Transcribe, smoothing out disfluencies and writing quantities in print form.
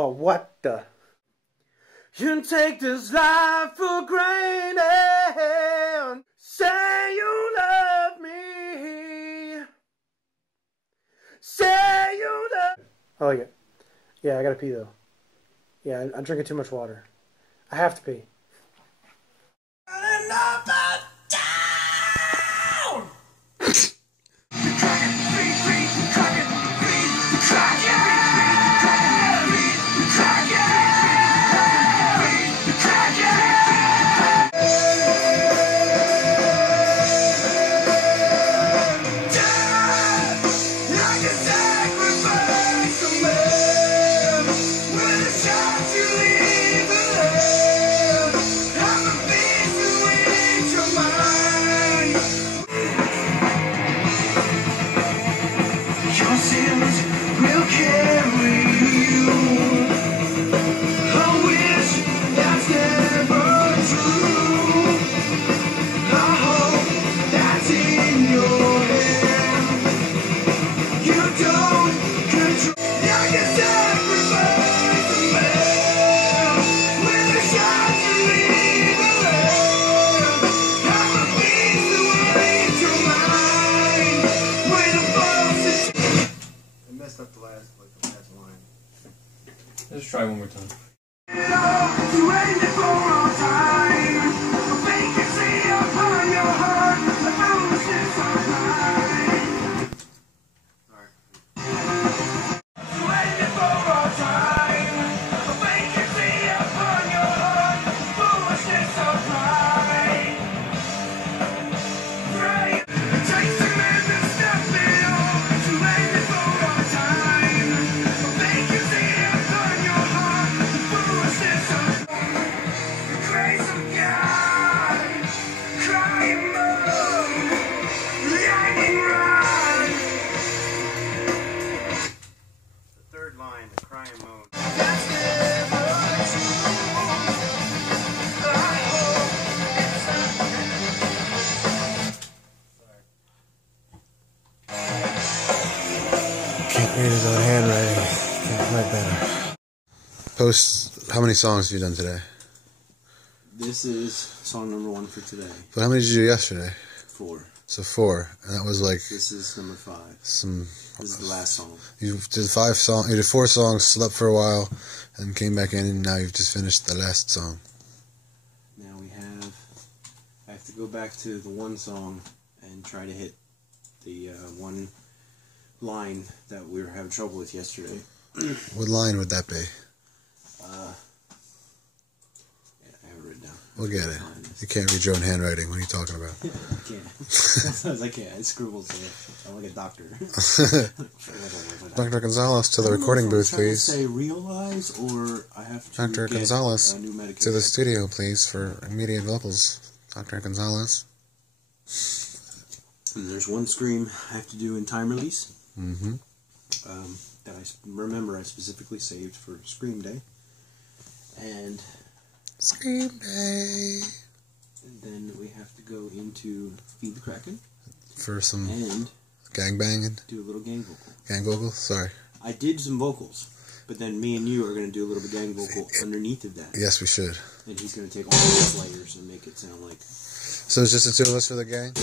whoa, what the? You take this life for granted. Say you love me. Say you love. I like it. Yeah, I gotta pee though. Yeah, I'm drinking too much water. I have to pee. Let's try one more time. Can't read his own handwriting. Can't write better. Post, how many songs have you done today? This is song number 1 for today. But how many did you do yesterday? 4. So 4, and that was like This is number 5. This is the last song. You did 5 songs. You did 4 songs, slept for a while, and came back in, and now you've just finished the last song. Now I have to go back to the one song and try to hit the one line that we were having trouble with yesterday. What line would that be? Yeah, I have it written down. We'll get it. You can't read your own handwriting. What are you talking about? I can't. Sometimes I can't. It scribbles. I'm like a doctor. Dr. Gonzalez to the recording booth, please. Say realize, or I have to Dr. get Gonzalez a new medication. to the studio, please, for immediate vocals. Dr. Gonzalez. And there's one scream I have to do in time release. Mm-hmm. That I remember I specifically saved for Scream Day. And Scream Day. And then we have to go into Feed the Kraken. For some and gangbanging. Do a little gang vocal. Gang vocals? Sorry. I did some vocals, but then me and you are going to do a little bit gang vocal underneath of that. Yes, we should. And he's going to take all those layers and make it sound like... So it's just the 2 of us for the gang?